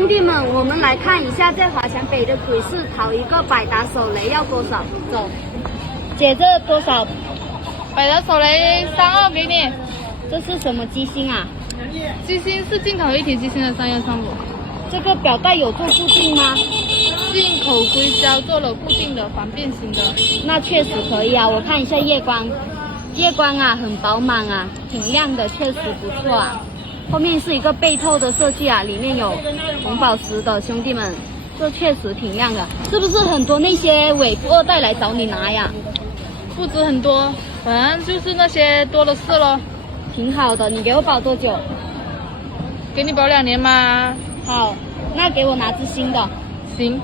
兄弟们，我们来看一下，在华强北的鬼市淘一个百达手雷要多少？走，姐这多少？百达手雷32给你。这是什么机芯啊？机芯是进口一体机芯的313补。这个表带有做固定吗？进口硅胶做了固定的防变形的。那确实可以啊，我看一下夜光，夜光啊很饱满啊，挺亮的，确实不错啊。后面是一个背透的设计啊，里面有红宝石的，兄弟们，这确实挺亮的。是不是很多那些伪富二代来找你拿呀？不止很多，反正就是那些多的是咯。挺好的，你给我保多久？给你保2年嘛。好，那给我拿只新的。行。